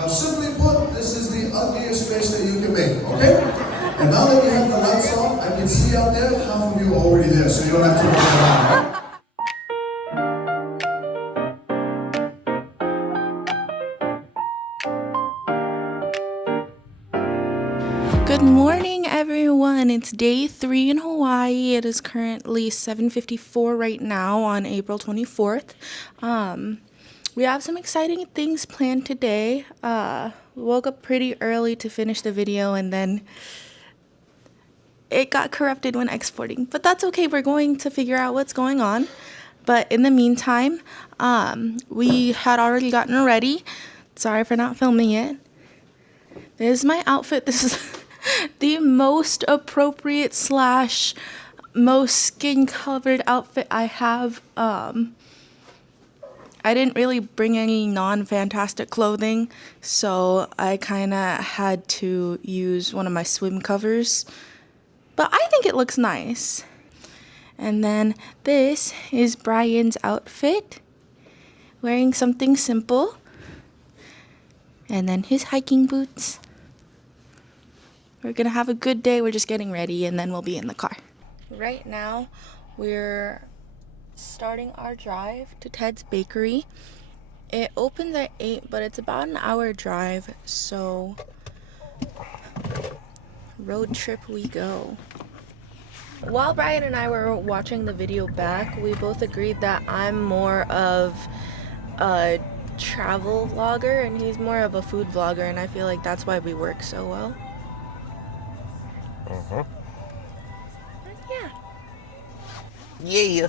Now, simply put, this is the ugliest face that you can make, okay? And now that we have the lights on, I can see out there, half of you are already there, so you don't have to worry about it. Good morning, everyone. It's day 3 in Hawaii. It is currently 7:54 right now on April 24th. We have some exciting things planned today. We woke up pretty early to finish the video, and then it got corrupted when exporting. But that's okay. We're going to figure out what's going on. But in the meantime, we had already gotten ready. Sorry for not filming it. This is my outfit. This is the most appropriate / most skin covered outfit I have. I didn't really bring any non-fantastic clothing, so I kind of had to use one of my swim covers. But I think it looks nice. And then this is Brian's outfit, wearing something simple. And then his hiking boots. We're gonna have a good day. We're just getting ready, and then we'll be in the car. Right now, we're starting our drive to Ted's Bakery. It opens at 8, but it's about an hour drive, so road trip we go. While Brian and I were watching the video back, we both agreed that I'm more of a travel vlogger and he's more of a food vlogger, and I feel like that's why we work so well. Yeah. Yeah.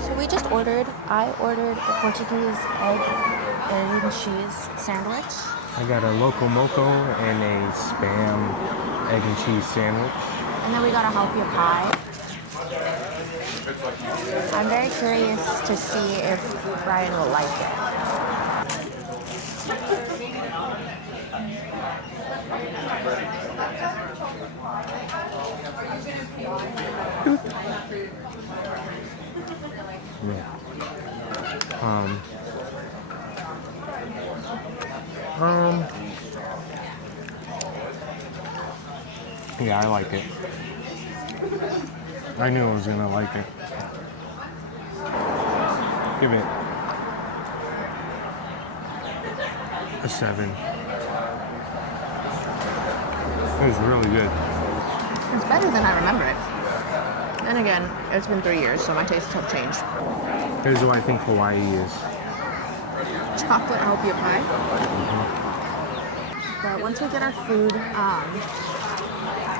So we just I ordered a Portuguese egg and cheese sandwich. I got a loco moco and a spam egg and cheese sandwich. And then we got a jalapeno pie. I'm very curious to see if Brian will like it. Yeah. Yeah, I like it. I knew I was gonna like it. Give it a 7. It was really good. It's better than I remember it. And again, it's been 3 years, so my tastes have changed. Here's what I think Hawaii is. Chocolate jalapeno pie. But once we get our food,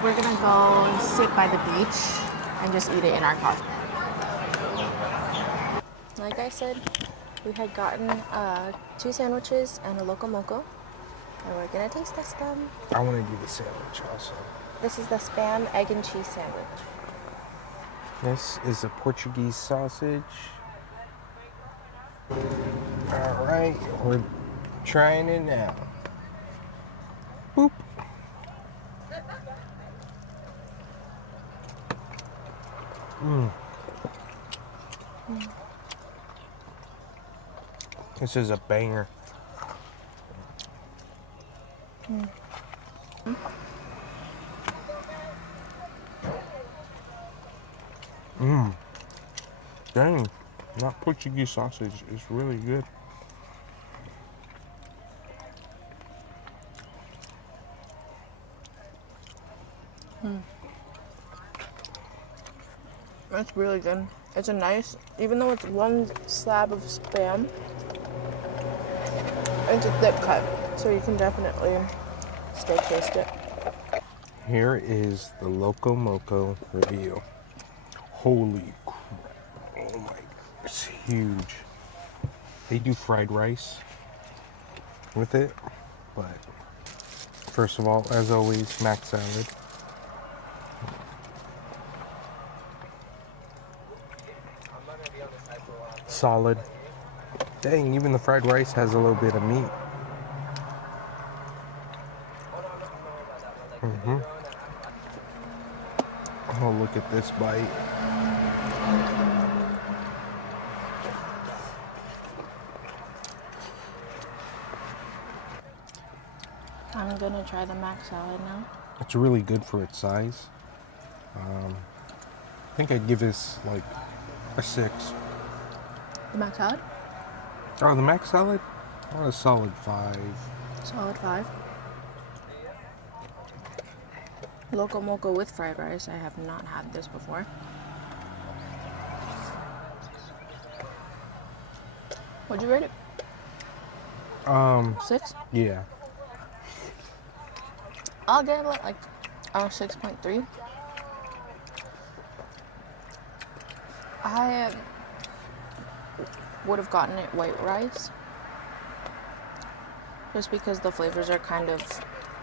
we're gonna go sit by the beach and just eat it in our car. Like I said, we had gotten 2 sandwiches and a loco moco, and we're gonna taste test them. I want to do the sandwich also. This is the spam egg and cheese sandwich. This is a Portuguese sausage. All right, we're trying it now. Boop. This is a banger. Dang, not Portuguese sausage. It's really good. That's really good. It's a nice, even though it's one slab of spam, it's a thick cut, so you can definitely still taste it. Here is the Loco Moco review. Holy crap. Oh my, it's huge. They do fried rice with it, but first of all, as always, mac salad. Solid. Dang, even the fried rice has a little bit of meat. Oh, look at this bite. I'm gonna try the mac salad now. It's really good for its size. I think I'd give this like a 6. The mac salad? Oh, the mac salad? Oh, a solid 5. Solid 5. Loco moco with fried rice. I have not had this before. What'd you rate it? 6? Yeah. I'll give it like 6.3. I would have gotten it white rice just because the flavors are kind of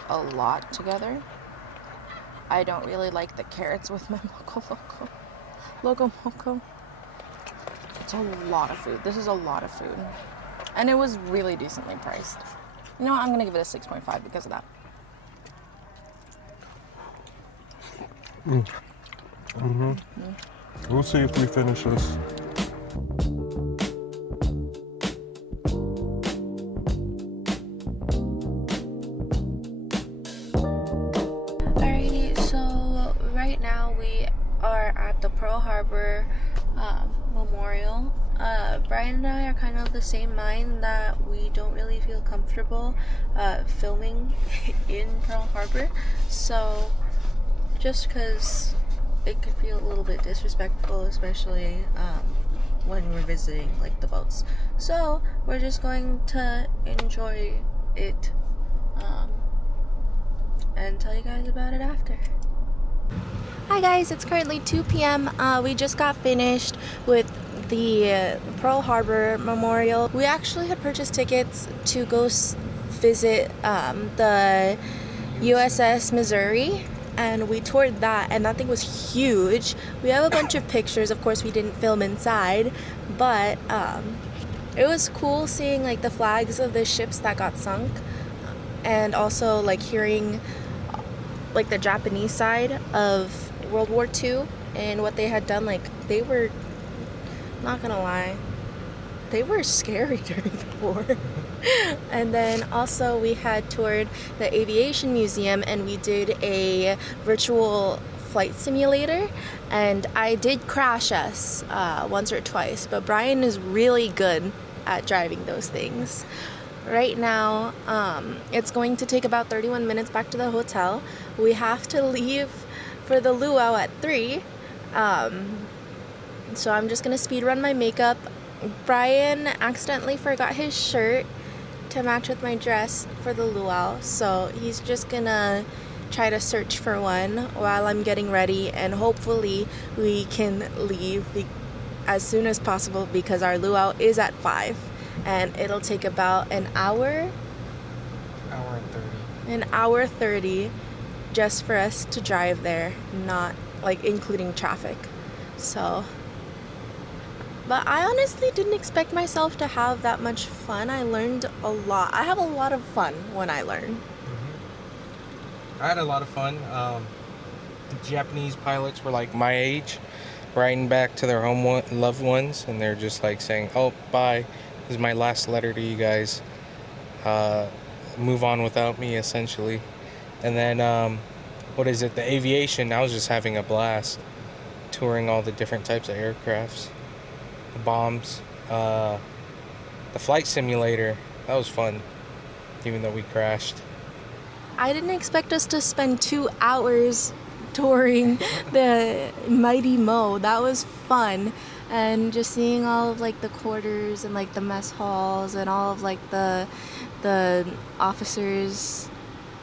a lot together. I don't really like the carrots with my Loco Moco. It's a lot of food. This is a lot of food. And it was really decently priced. You know what? I'm going to give it a 6.5 because of that. We'll see if we finish this. Alrighty, so right now we are at the Pearl Harbor Memorial. Brian and I are kind of the same mind that we don't really feel comfortable filming in Pearl Harbor. So just because it could feel a little bit disrespectful, especially when we're visiting like the boats. So we're just going to enjoy it and tell you guys about it after. Hi guys, it's currently 2 p.m. We just got finished with the Pearl Harbor Memorial. We actually had purchased tickets to go visit the USS Missouri, and we toured that, and that thing was huge. We have a bunch of pictures. Of course, we didn't film inside, but it was cool seeing like the flags of the ships that got sunk, and also like hearing like the Japanese side of World War II and what they had done. Like, they were, not gonna lie, they were scary during the war. And then also we had toured the aviation museum, and we did a virtual flight simulator, and I did crash us once or twice, but Brian is really good at driving those things. Right now, it's going to take about 31 minutes back to the hotel. We have to leave for the luau at 3. So I'm just going to speed run my makeup. Brian accidentally forgot his shirt to match with my dress for the luau. So he's just going to try to search for one while I'm getting ready. And hopefully we can leave as soon as possible because our luau is at 5. And it'll take about an hour. An hour 30 just for us to drive there, not like including traffic. So, but I honestly didn't expect myself to have that much fun. I learned a lot. I have a lot of fun when I learn. I had a lot of fun. The Japanese pilots were like my age, riding back to their loved ones, and they're just like saying, "Oh, bye. This is my last letter to you guys. Move on without me," essentially. And then, the aviation, I was just having a blast touring all the different types of aircrafts, the bombs, the flight simulator. That was fun, even though we crashed. I didn't expect us to spend 2 hours touring the Mighty Mo. That was fun. And just seeing all of like the quarters and like the mess halls and all of like the officers.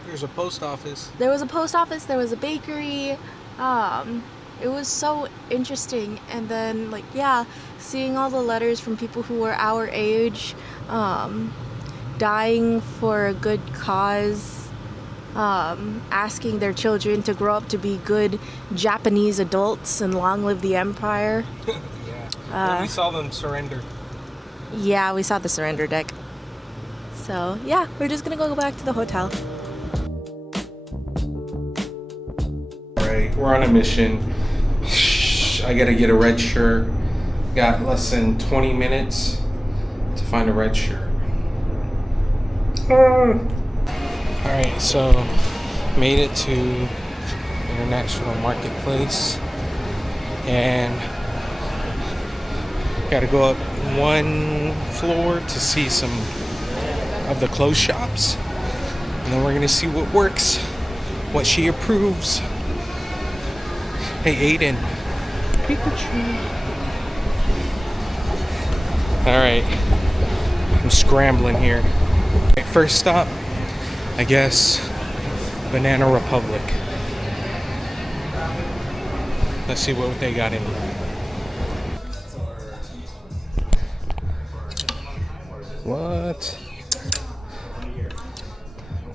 There's a post office. There was a post office, there was a bakery. It was so interesting. And then like, yeah, seeing all the letters from people who were our age, dying for a good cause, asking their children to grow up to be good Japanese adults and long live the empire. We saw them surrender. Yeah, we saw the surrender deck. So, yeah, we're just gonna go back to the hotel. Alright, we're on a mission. I gotta get a red shirt. Got less than 20 minutes to find a red shirt. Alright, so made it to International Marketplace and gotta go up one floor to see some of the clothes shops, and then we're gonna see what works, what she approves. Hey Aiden. Pikachu. Alright, I'm scrambling here. First stop, I guess, Banana Republic. Let's see what they got in here. What?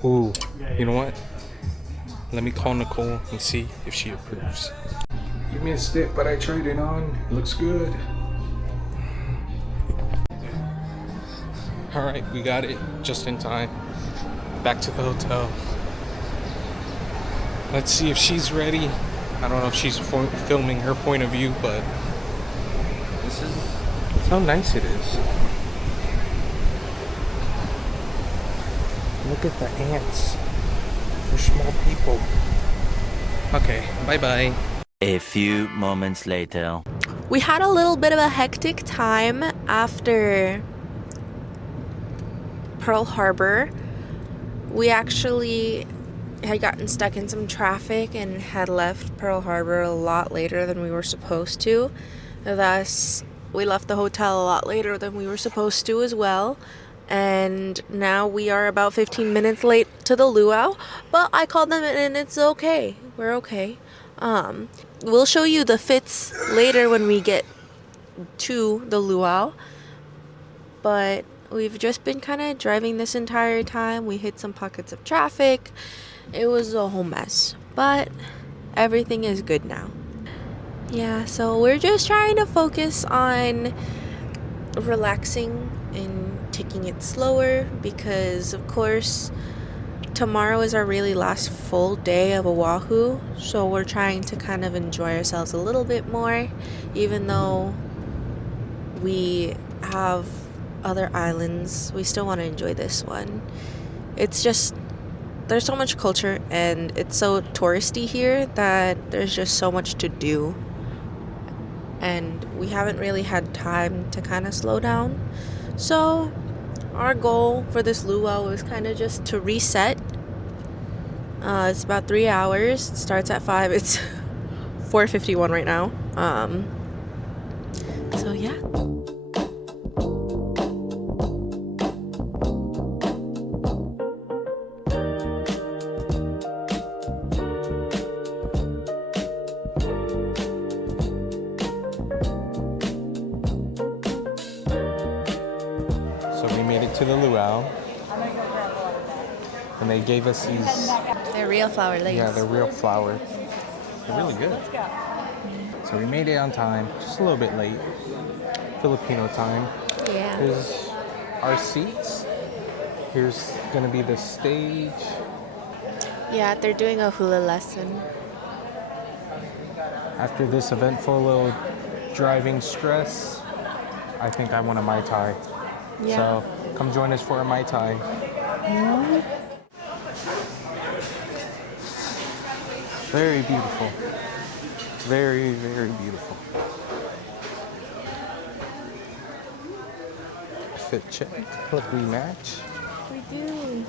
Ooh, you know what? Let me call Nicole and see if she approves. You missed it, but I tried it on. It looks good. Alright, we got it just in time. Back to the hotel. Let's see if she's ready. I don't know if she's filming her point of view, but this is how nice it is. Look at the ants. They're small people. Okay, bye-bye. A few moments later. We had a little bit of a hectic time after Pearl Harbor. We actually had gotten stuck in some traffic and had left Pearl Harbor a lot later than we were supposed to. Thus, we left the hotel a lot later than we were supposed to as well. And now we are about 15 minutes late to the luau, but I called them and it's okay. We're okay. We'll show you the fits later when we get to the luau, but we've just been kind of driving this entire time. We hit some pockets of traffic. It was a whole mess, but everything is good now. Yeah, so we're just trying to focus on relaxing and taking it slower because, of course, tomorrow is our really last full day of Oahu, so we're trying to kind of enjoy ourselves a little bit more, even though we have other islands. We still want to enjoy this one. It's just, there's so much culture and it's so touristy here that there's just so much to do, and we haven't really had time to kind of slow down. So our goal for this luau is kind of just to reset. It's about 3 hours. It starts at 5. It's 4:51 right now. So yeah. So we made it to the luau, and they gave us these. They're real flower lilies. Yeah, they're real flowers. They're really good. So we made it on time, just a little bit late. Filipino time. Yeah. Here's our seats. Here's gonna be the stage. Yeah, they're doing a hula lesson. After this eventful little driving stress, I think I want a Mai Tai. Yeah. So come join us for a Mai Tai. Very beautiful. Very, very beautiful. Fit check. Look, we match. We do.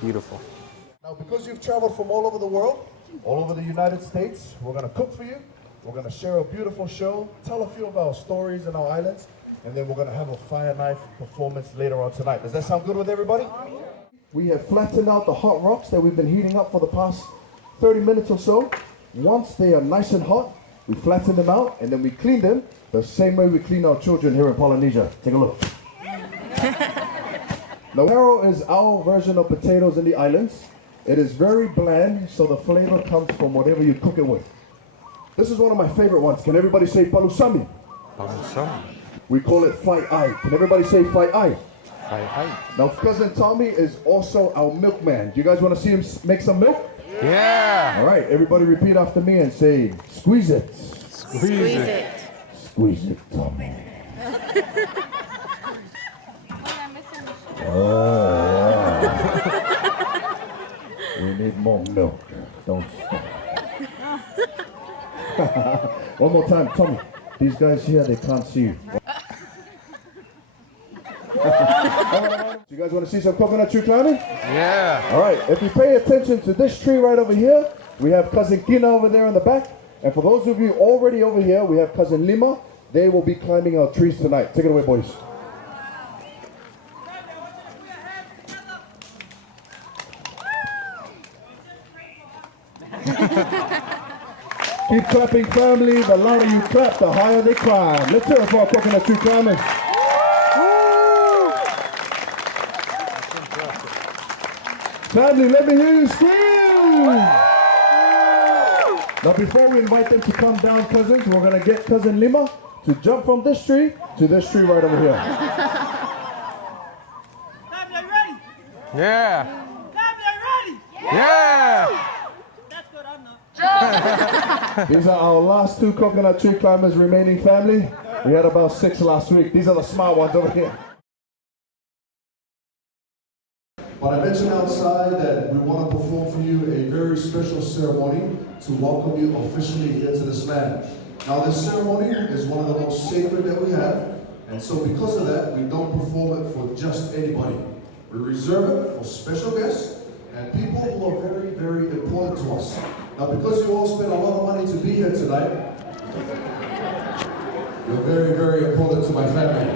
Beautiful. Now, because you've traveled from all over the world, all over the United States, we're going to cook for you. We're going to share a beautiful show, tell a few of our stories in our islands, and then we're going to have a fire knife performance later on tonight. Does that sound good with everybody? We have flattened out the hot rocks that we've been heating up for the past 30 minutes or so. Once they are nice and hot, we flatten them out and then we clean them the same way we clean our children here in Polynesia. Take a look. Now, taro is our version of potatoes in the islands. It is very bland, so the flavor comes from whatever you cook it with. This is one of my favorite ones. Can everybody say palusami? Palusami. We call it fai ai. Can everybody say fai ai? Fai ai. Now, cousin Tommy is also our milkman. Do you guys want to see him make some milk? Yeah. All right, everybody repeat after me and say, squeeze it. Squeeze it. Squeeze it, Tommy. Oh, we need more milk. Don't stop. One more time, Tommy. These guys here, they can't see you. You guys want to see some coconut tree climbing? Yeah. All right, if you pay attention to this tree right over here, we have cousin Kina over there in the back. And for those of you already over here, we have cousin Lima. They will be climbing our trees tonight. Take it away, boys. Keep clapping, family. The louder you clap, the higher they climb. Let's hear it for our coconut tree climbers. Family, let me hear you scream! Now before we invite them to come down, cousins, we're gonna get cousin Lima to jump from this tree to this tree right over here. Family, are you ready? Yeah. Family, are you ready? Yeah. That's good, I'm not. These are our last two coconut tree climbers remaining, family. We had about 6 last week. These are the smart ones over here. But I mentioned outside that we want to perform for you a very special ceremony to welcome you officially here to this land. Now this ceremony is one of the most sacred that we have, and so because of that, we don't perform it for just anybody. We reserve it for special guests and people who are very, very important to us. Now because you all spent a lot of money to be here tonight, you're very, very important to my family.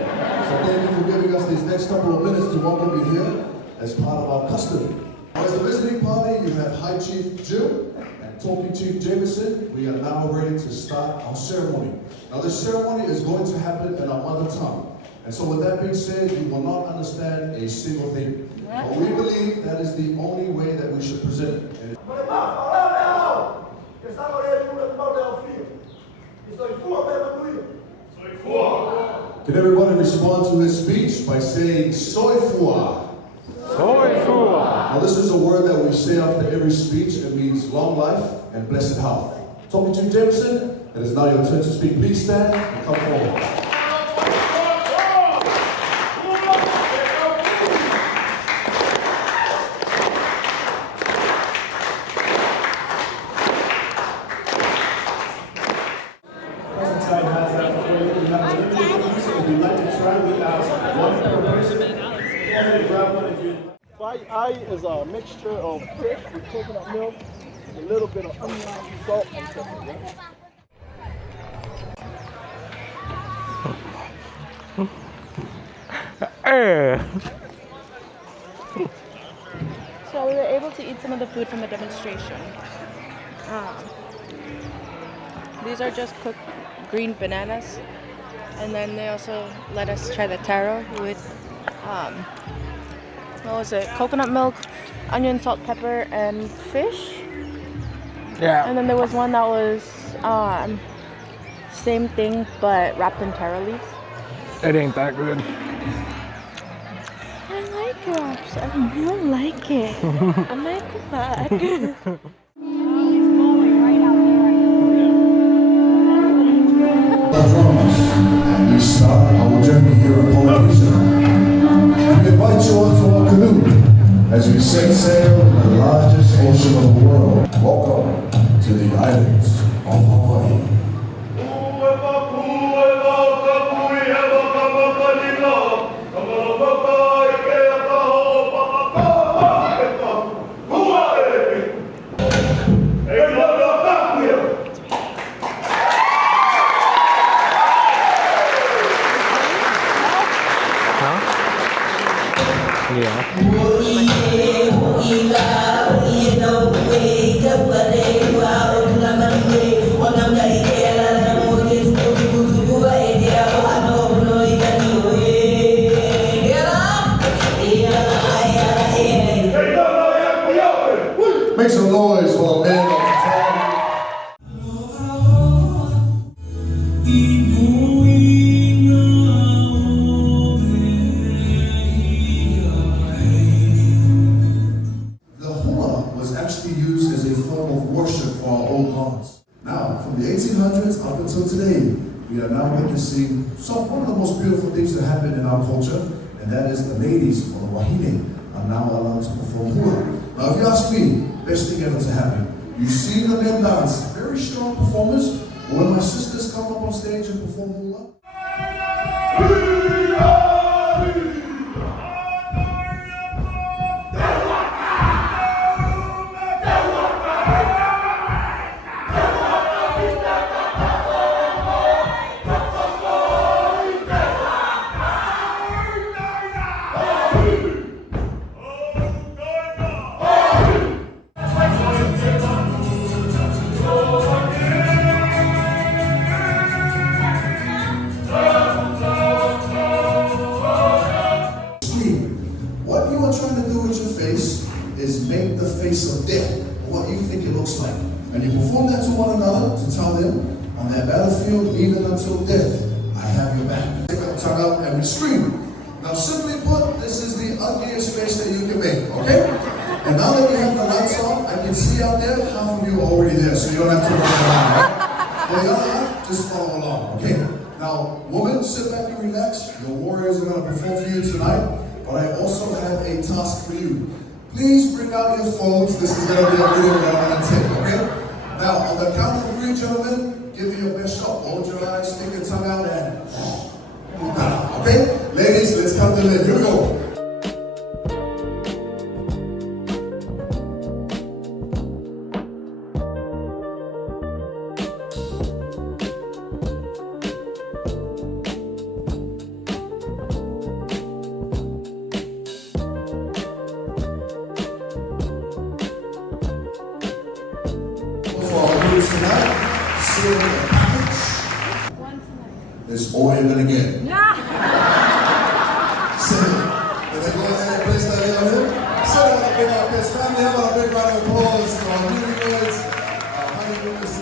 So thank you for giving us these next couple of minutes to welcome you here as part of our custom. As the visiting party, you have High Chief Jill and Talking Chief Jameson. We are now ready to start our ceremony. Now this ceremony is going to happen in our mother tongue. And so with that being said, you will not understand a single thing. But we believe that is the only way that we should present it. And can everybody respond to his speech by saying, soy fua? Now this is a word that we say after every speech. It means long life and blessed health. Talking Chief Jameson, it is now your turn to speak. Please stand and come forward. Fai ai is a mixture of fish with coconut milk, a little bit of onion, salt, and pepper. So we were able to eat some of the food from the demonstration. These are just cooked green bananas. And then they also let us try the taro with, what was it? Coconut milk, onion, salt, pepper, and fish. Yeah. And then there was one that was same thing but wrapped in taro leaves. It ain't that good. I like wraps. I don't like it. I like that. And we start our journey here in Polynesia. We invite you onto our canoe as we set sail in the largest ocean of the world. Welcome to the islands of Hawaii. Make some noise for a man of So one of the most beautiful things that happen in our culture, and that is the ladies, or the wahine, are now allowed to perform hula. Now if you ask me, best thing ever to happen. You see the men dance, very strong performers, but when my sisters come up on stage and perform hula, what you are trying to do with your face is make the face of death, what you think it looks like. And you perform that to one another to tell them, on that battlefield, even until death, I have your back. Take our tongue out and we scream. Now simply put, this is the ugliest face that you can make, okay? And now that we have the lights on, I can see out there, half of you are already there, so you don't have to run around, right? For the other half, just follow along, okay? Now, woman, sit back and relax. Your warriors are going to perform for you tonight. But I also have a task for you. Please bring out your phones. This is going to be a video that I want to take, okay? Now, on the count of 3, gentlemen, give me your best shot. Hold your eyes, stick your tongue out, and okay? Ladies, let's count them in. Here we go. Tonight, seal the package. It's all you're gonna get. So, let's go ahead and place that down here. So, I want to bring out this family. I want to big round of applause for our newlyweds, our honeymooners.